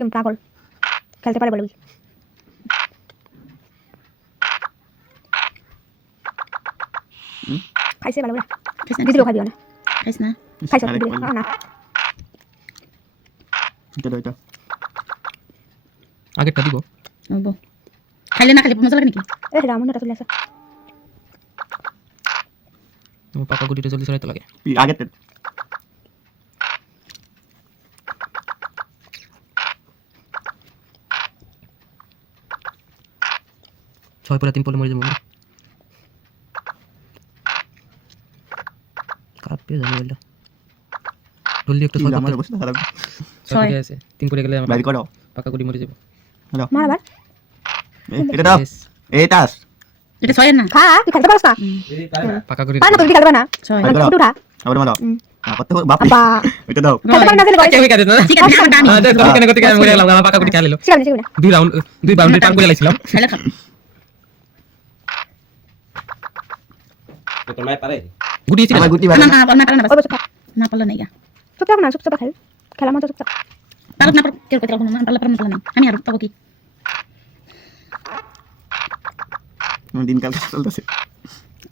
কেমন পাগল খেলতে পারে বলে খাইছে ভালো করে দিদিও খাবি না খাইছ না খাইছ দিদি না এটা আগেরটা দিব খাইলে না খাইলে মজা লাগে নাকি এ রামনটা চলে আসে তোমার পাকা গুটিটা জলদি সরাইতে লাগে আগেরটা ছয় পরে 3 পলে মরে যাবো কাপে যাবে বললা জলদি একটু ছয় আমার অবস্থা খারাপ ছয় পরে আছে 3 পরে গেলে আমার বাইরে করো পাকা গুটি মরে যাবে হ্যালো মার আবার এটা দাও এইটাস এটা ছয় না খা তুই খেলতে পারছ না পাকা গুটি পার না তুই খেলতে পার না ছয় ফুট উঠা আবার মারো কত বাপ আব্বা এটা দাও খেলতে পার না জেলে কেউ কাটে না ঠিক আছে আমি আ দেখো কেন করতে কেন মরে গেলাম আমার পাকা গুটি খেলিলো শিখাবি শিখাবি না 2 বাউন্ডারি পার করে লাইছিলাম খাইলে খা তো তোমায় পারে গুটি ছিল আমার গুটি না বাড়ি না না পারলে না ওই বসে না পারলে না চুপচাপ না চুপচাপ খেল খেলা মতো চুপচাপ পারলে না কেউ কইতে পারবো না পারলে না আমি আর পাবো কি দিনকাল চলতেছে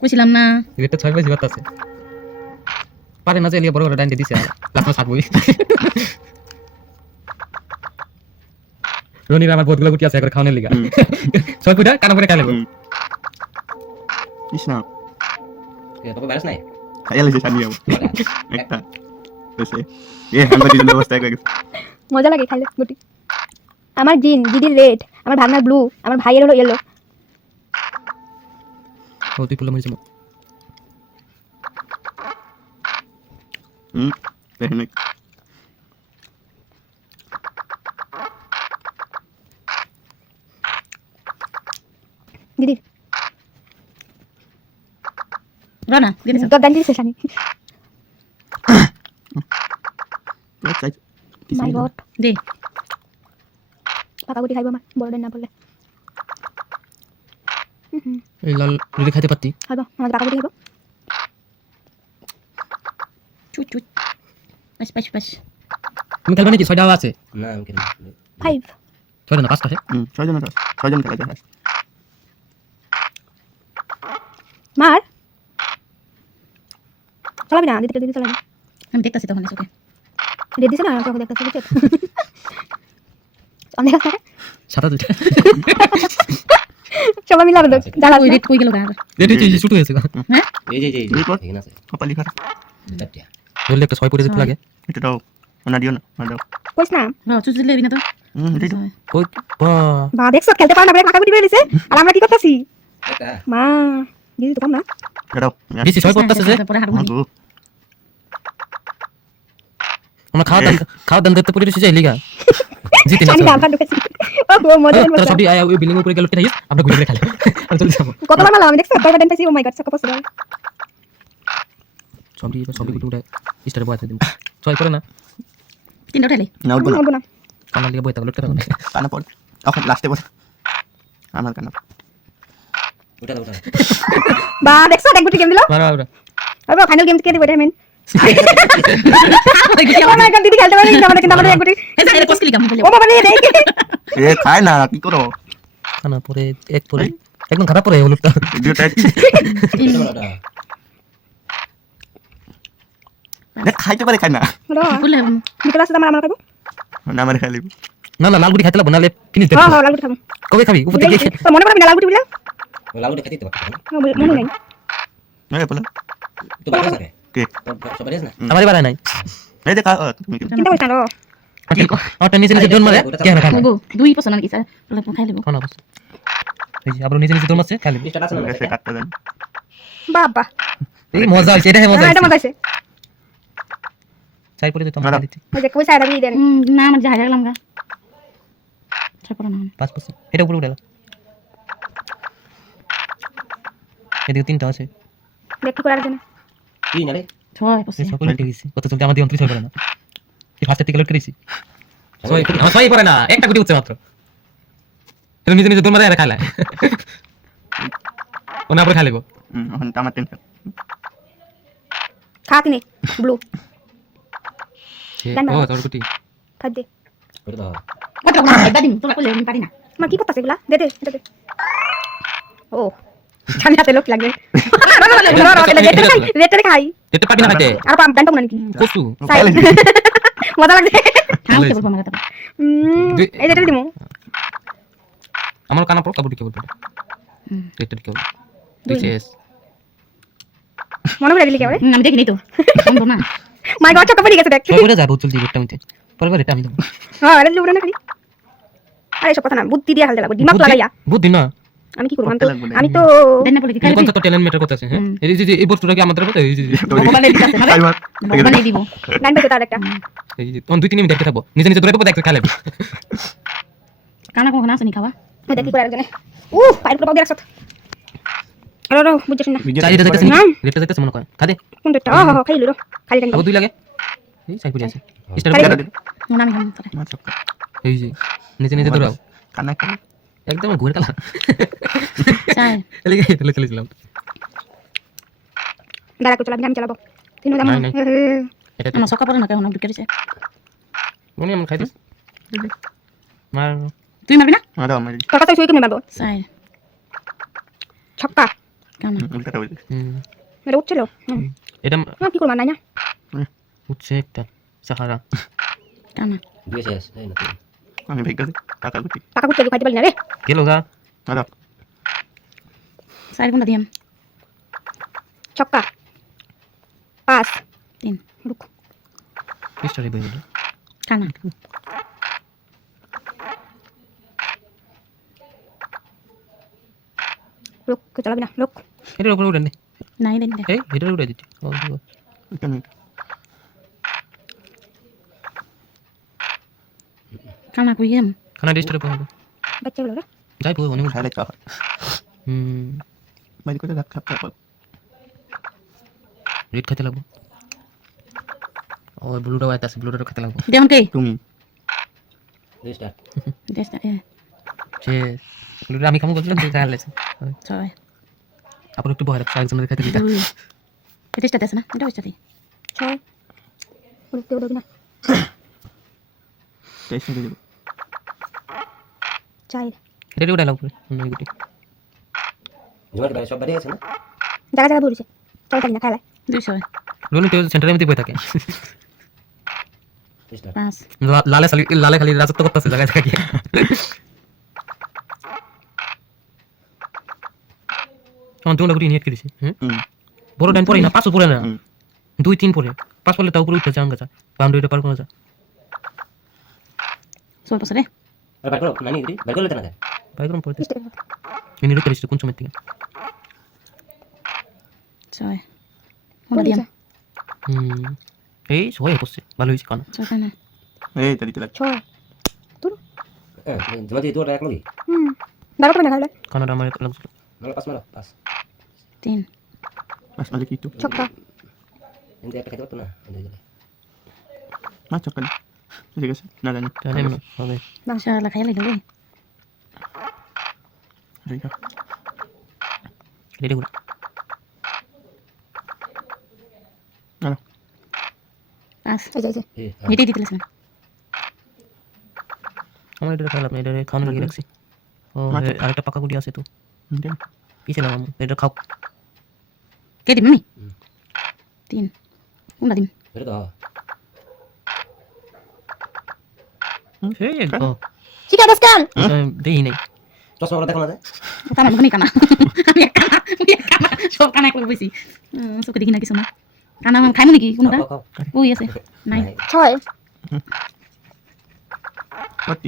কইছিলাম না এটা 6 বাজে বাত আছে পারে না যে এলিয়া বড় বড় ডাইন দিছে লাস্ট থাকবই রনির আমার বহুতগুলো গুটি আছে একবার খাওয়ানোর লিগা ছয় ফুটা কানা করে খাইলে কৃষ্ণ তবে বাইরে নাই খাইয়া লাগছে সানি যাবো একটা এসে আমরা দুজন অবস্থা এক মজা লাগে খাইলে গুটি আমার দিদির রেড আমার ভাগনার ব্লু আমার ভাইয়ের হলো ইয়েলো ও তুই পুলো মরে যাবো দেখেন দিদি রানা দিদি তোর ডান্ডি শেষ আনি মাই গড দে পাকা গুটি খাইবো আমার বড় ডান না বললে এই লাল রুটি খাইতে পারতি খাইবো আমার পাকা গুটি খাইবো চুট চুট পাশ পাশ পাশ তুমি খেলবে নাকি 6টা আছে না আমি কেন 5 6টা না 5টা আছে ছয়জন খেলা যায় মার চালাবি না দিদি চালাবি আমি দেখতাছি তখন ওকে রেড দিছে না আমি তোকে দেখতেছি বুঝছো অনেক আছে সাদা দুইটা সবাই মিলে আরো জ্বালা ওই রেট কই গেল গা রেডি শুট হয়েছে হ্যাঁ এই যে রিপোর্ট এখানে আছে কপালি খারাপ চারটা বললে একটা 6 পরে যেতে লাগে এটা দাও না দিও না দাও কইছ না না চুচ দিলে বিনা তো এটাই তো কই বাহ বা দেখছো খেলতে পার না বলে পাকা গুটি বের দিছে আর আমরা কি করতেছি একটা মা দিদি তো কম না দাও বেশি 6 করতেছে যে পরে হারবো গো আমরা খাওয়া দান দিতে পড়ে রইছি যাই লিগা জিতে না আমি ডালটা ঢুকেছি ও গো মজা তারা সবই আয়া ওই বিল্ডিং উপরে গেল টেনে আমরা ঘুরে ঘুরে খেলে আর চলে যাবো কতবার মারলাম আমি দেখছো কয়বার ডান পাইছি ও মাই গড সব পছন্দ সবই গুটি উঠে স্টারে বয়াতে দিন 6 করে না তিনটা উঠাইলে না উঠবো না বলবো না কানার লিগা বইতে লটকে রাখো কানা পড় তখন লাস্টে বল আমার কানা ওটা দাও ওটা বা দেখছো এক গুটি গেম দিলো মারা মারা আর ফাইনাল গেম কে দিব এটা মেন ও মাই গড দিদি খেলতে পারি না আমাদের কিন্তু আমাদের এক গুটি এটা এটা কসকি লিগাম বলে ও বাবা রে দেখ এ খায় না কি করো কানা পরে এক পরে একদম খারাপ পরে হলুদটা ভিডিওটা ওটা খাইতে পারে খায় না বলে বিকেল আসতে আমরা খাবো না আমার খালি না না লাল গুটি খাইতে লাগবো নালে ফিনিশ দেব হ্যাঁ হ্যাঁ লাল গুটি খাবো কবে খাবি উপর থেকে তো মনে পড়বে না লাল গুটি বলে ওই লাউটা খেতে পারো মনে নাই এই বলে তো বাইরে আছে কে তো সবাই আছে না আমারই বাড়ায় নাই এই যে তুমি চিন্তা করিস না লো আমার নিচে নিচে জন মারে কেন খায় না গো দুই পছন্দ নাকি স্যার বলে খাই লেবো কোন অবস্থা এই যে আবার নিচে নিচে জন মারছে খালি পিসটা আছে না এসে কাটতে দেন বাবা এই মজা হইছে এটা মজা এটা মজা আছে চাই পরে তো আমরা দিচ্ছি ওই যে কই সাইড আমি দেন না আমার যা হারালাম গা ছয় পড়া না 5% এটা উপরে উঠে এদিকে 3টা আছে একটু করার জন্য কি না রে ছয় এই পড়ছে সকল উঠে গেছি কত চলতে আমাদের 29 হয়ে পড়ে না এই ফার্স্টের থেকে লটকে দিছি ছয় পড়ে না একটা গুটি উঠছে মাত্র তুমি নিজে নিজে দৌড় মারে আর খাইলা ওনা পরে খাইলেবো এখন আমার টেনশন খা কিনে ব্লু ও তোর গুটি খাদ্য ওটা দাও কত না একদা দিন তোমরা কইলে আমি পারি না আমার কি করতেছে এগুলা দে দে এটা দে ও জানি হাতে লোক লাগবে রেটটা খাই এটা পারবি না খাইতে আর পাম ব্যান্ড নাকি কসু সাই মজা লাগছে খাও কে বলবো আমার কথা এই যেটা দিমু আমার কানা পড় কাবুটি কেবল এটা কেবল দিছেস মনে করে দিলি কেমন আমি দেখিনি তো বন্ধ না মাই গড চক্কর পড়ে গেছে দেখ সবাই যাব চল দিই একটা মিনিট পরে এটা আমি দেব হ্যাঁ আরে লিবো না খালি আরে সব কথা না বুদ্ধি দিয়ে হালতে লাগবে দিমাগ লাগাইয়া বুদ্ধি না আমি কি করব আমি তো দেন না বলে কি এই খালি কোন তো ট্যালেন্ট ম্যাটার করতেছে হ্যাঁ এই বস্তুটা কি আমাদের মতো এই যে ভগবান এই দিতেছে মানে টাইমার ভগবান এই দিব লাইন পেতে তার একটা এই যে তখন 2-3 মিনিট দেখতে থাকবো নিজে নিজে ধরে পাবো দেখতে খালে কানা কখন আসেনি খাওয়া ওই দেখি করে আরেকজনে পাইপ তো পাও দিয়ে রাখছ আরে বুঝছিস না চাই এটা যাইতেছে রেটটা যাইতেছে মনে কর খাদে কোন রেটটা খাইলো রে খালি টাইম আবার দুই লাগে এই সাইড পড়ে আছে স্টার খালি না আমি খাবো তাহলে মা চক্কর এই যে নিজে নিজে ধরাও কানা কানা একদম ঘুরে কালা চাই এদিকে চলে চলেছিলাম দাঁড়া করে চালাবি আমি চালাবো তিন দাম নাই, নাই। এটা আমার সকা পড়ে না কেন ঢুকে দিছে মনে আমি খাইতেছি মার তুই মারবি না মারা আমার তোর কাছে শুই কিনে মারবো চাই ছক্কা কেন উল্টাটা হইছে এটা উঠছিল এটা কি করব না না উঠছে একটা সাহারা কেন দুই শেষ এই না তুই আমি ভেগ গেছে টাকা গুটি টাকা কুটতে খাইতে পারি না রে কে লগা মারা চাই কোনটা দিম ছক্কা পাঁচ 3 রুক স্টারে বই বলে কানা রুক চালাবি না রুক এটার উপরে উঠে নে নাই দেন দে এই এটার উঠে দিচ্ছি কেন কানা কই গেম খানা ডিস্টারে পড়বে বাচ্চা গুলো রে যাই বই অনেক খাইলে চা বাইরে করে রাখ খাপ খাপ রেড খেতে লাগবো ও ব্লুটা ওয়াইট আছে ব্লুটা খেতে লাগবো যেমন কে তুমি দুই স্টার দেশটা সে ব্লুটা আমি কাম করছিলাম তুই খাইলে ছয় আবার একটু ভয় লাগছে একজনের খেতে দিতে দুই দেশটা দেশ না এটা হচ্ছে ছয় উঠতে উঠবি না টেস্ট করে দেব চাই এটা উঠে লাগবে অন্য গুটি জমাটি বাইরে সব বাইরে আছে না জায়গা জায়গা বলছে চল থাকি না খাইলাই 200 রোনি তো সেন্টারের মধ্যে বই থাকে দুই স্টার 5 লালে খালি রাজত্ব করতেছে জায়গায় থাকে আমার দুটো গুটি নিয়ে দিছি হ্যাঁ বড় ডাইন পড়ে না পাঁচও পড়ে না 2-3 পড়ে 5 পড়লে তাও উপরে উঠতে চান গাছা বাউন্ডারিটা পার করে যা সোল পছরে আর বাইরে করো নানি দিদি বাইরে করলে না বাইকরম পড়তে মিনি রুট করিস কোন সময় থেকে ছয় কোনটা দিম এই সবাই পড়ছে ভালো হয়েছে কানা ছয় কানা এই তাই দিতে লাগ ছয় হ্যাঁ জমাটি তোর এক লাগি দাঁড়া করবে না খাইলাই কানাডা আমার লাগছিল নালে পাস মারো পাস 3 বাস মাঝে কি তো ছক্কা এনতে একটা খেতে পারতো না এনতে গেলে মা চক্কর ঠিক আছে না জানি তাহলে হবে শালা খাইলে দে ঠিক আছে রেডি করে না 5 এই যাইছে এই মিটাই দিতেছ না আমার এটা খাইলাম এটা খাওয়ানো লাগিয়ে রাখছি ও আরেকটা পাকা গুটি আছে তো পিছে লাগাম এটা খাও কে দিম আমি 3 কোনটা দিম বেরে দাও এই ঠিক আছে স্ক্যান দেই নাই চশমা দেখো না যায় কানা মনে কানা আমি এক কানা সব কানা করে বসি সুকে দেখি না কিছু না কানা খাইমু নাকি কোনটা খাও ওই আছে নাই ছয় কত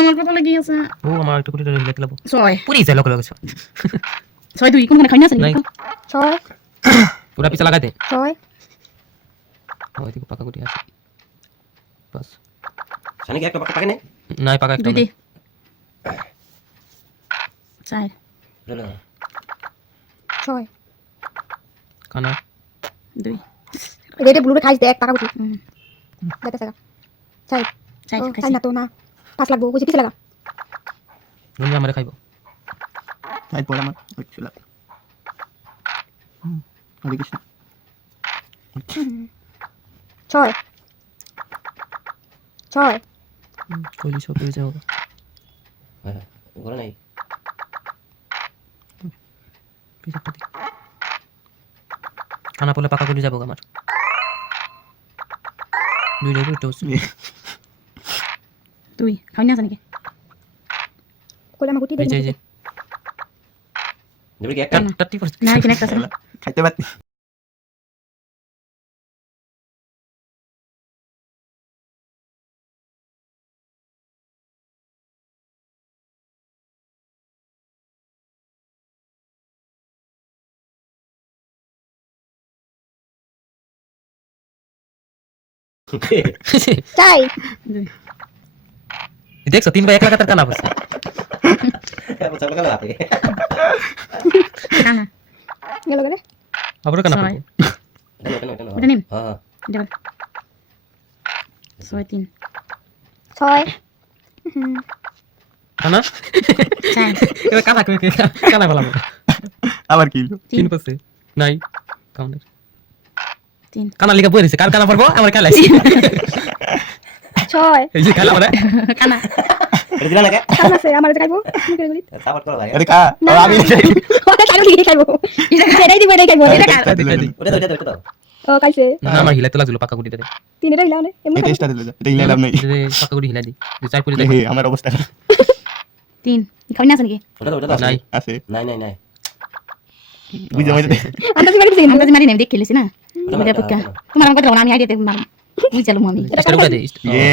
আমার কত লাগি আছে ও আমার একটা গুটি রেখে লাগবো ছয় পুরি যায় লগে লগে ছয় দুই কোনখানে খাই না আছে নাই। ছয় পুরা পিছে লাগাই দে ছয় ওই দিকে পাকা গুটি আছে বাস সানি কি একটা পাকে নে নাই পাকা একটা দুই দে চার বেরে দাও ছয় কানা দুই রেডে ব্লুরে খাইছ দেখ টাকা বুঝি হুম দেখতে থাকা চাই চার খাই খাইছি না তো না পাঁচ লাগবো বুঝি পিছে লাগা রুমি আমারে খাইবো তাই পড়া আমার হচ্ছিল হরে কৃষ্ণ ছয় ছয় কইলি সব পেয়ে যাবো হ্যাঁ ঘরে নাই কানা পড়লে পাকা করে যাবো আমার দুইটা করে টোস তুই খাই না জানি কি কইলে আমার গুটি এই যে দেবি কি একটা 30% না এখানে একটা আছে খাইতে পারতি চাই দেখছো 3 ভাই এক লাগাতার কানা পড়ছে চাপা গেল হাতে কানা গেল গেলে আবার কানা ছয়। পড়বো ওটা নিন হ্যাঁ এটা 6 3 ছয় কানা চাই এবার কানা কই কানা বলাবো আবার কি 3 পড়ছে নাই কাউন্টার 3 কানা লিখা বই দিছে কার কানা পড়বো আমার খেলাইছি ছয় এই যে খেলা মানে কানা এটা দিলা না কে কাম আছে আমার যে খাইবো তুমি করে গুলি সাপোর্ট করো ভাই আরে কা আমি ওটা খাইবো কি খাইবো এটাই দিব এটাই খাইবো এটা কার ওটা দাও ও কাইছে না আমার হিলাতে লাগছিল পাকা গুটিতে তিন এটা হিলাও না এমনি এই টেস্টটা দিলে এটা ইলাম নাই পাকা গুটি হিলা দি চাই পড়ে হে আমার অবস্থা 3 খাই না জানি কি ওটা দাও নাই আছে নাই বুঝে মজা আমরা কি মারি আমরা যে মারি নেম দেখ খেলেছি না ওটা পক্কা তোমার আমাকে দাও না আমি আইডিয়াতে মারব বুঝ চালু আমি স্টার উঠে দে ইয়ে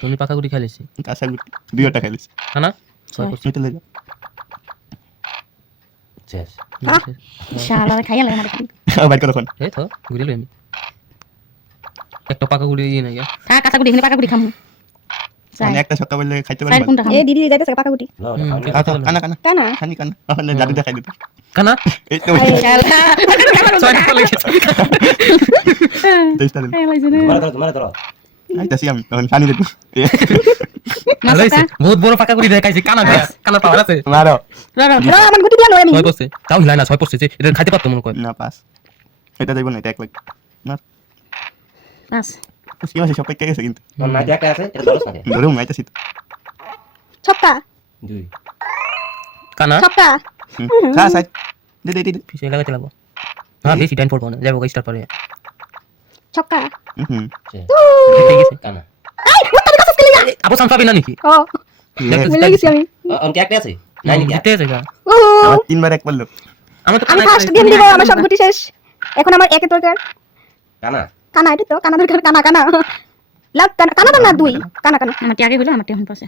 তুমি পাকা গুটি খাইলেছি কাঁচা গুটি দুইটা খাইলিস কানা 6 পড়ছে এটা লাগা শেষ শালা খাইয়া লাগে আমারে বাইর করো ফোন এই তো ঘুরে লই আমি একটা পাকা গুটি দিয়ে না গিয়া খা কাঁচা গুড়ি এখানে পাকা গুড়ি খামু চাই মানে একটা সপ্তাহ বললে খাইতে চাই পারবে কোনটা খামু এ দিদি যাইতেছে পাকা গুটি না ওটা খাও আচ্ছা কানা কানা কানা খানি কানা ওখানে জাদু দেখাই দিতে কানা এই তো ছয় পড়ে গেছে টেস্টটা দিলে খাইয়া লাগছে না মারা ধরো আইতাছি আমি তখন পানি দিতে ভালো হইছে বহুত বড় পাকা গুটি দেখাইছি কানা দেয়া কানা পাওয়ার আছে মারো রা আমার গুটি দিয়া লয় আমি 6 পড়ছে তাও হিলাই না 6 পড়ছে যে এটা খাইতে পারতো মনে কর না পাস এটা যাইব না এটা এক লাখ না বাস কি আছে সব পেকে গেছে কিন্তু না না একটা আছে এটা ধরো না ধরুম আইতাছি তো ছক্কা দুই কানা ছক্কা খা সাইড দে দে দে পিছে লাগাতে লাগবো হ্যাঁ বেশি টাইম পড়বো না যাবো স্টার্ট করে ছক্কা হুম শেষ ঠিক আছে কানা এই ওটা কাছে চলে যা আবু সান পাবি না নাকি ও বলে গেছি আমি অনকে একটা আছে নাই নাকি জিতে আছে গা ও আমার তিনবার এক বললো আমার তো আমি ফার্স্ট গেম দিব আমার সব গুটি শেষ এখন আমার একে দরকার কানা কানা এটা তো কানা দরকার কানা কানা লাভ কানা কানা না দুই কানা কানা আমার টি আগে হইলো আমার টি এখন পাশে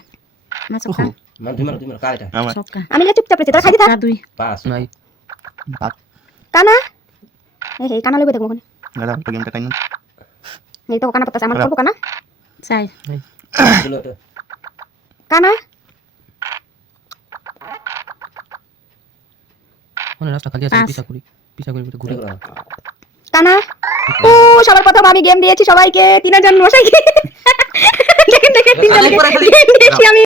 আমার সক্কা মানে দুই মারো কার এটা আমার সক্কা আমি না চুপচাপ রয়েছে তোরা খাইতে থাক আর দুই পাঁচ নাই বাপ কানা এই হে কানা লইবে দেখো ওখানে দাদা তো গেমটা তাই না এই তো কানা পড়তাছে আমার করবো কানা চাই দিলো তো কানা মানে রাস্তা খালি আছে পাঁচ। পিছা করি ঘুরে কানা ও সবার প্রথম আমি গেম দিয়েছি সবাইকে 3000 মশাইকে দেখেন দেখেন 3000 গেম দিয়েছি আমি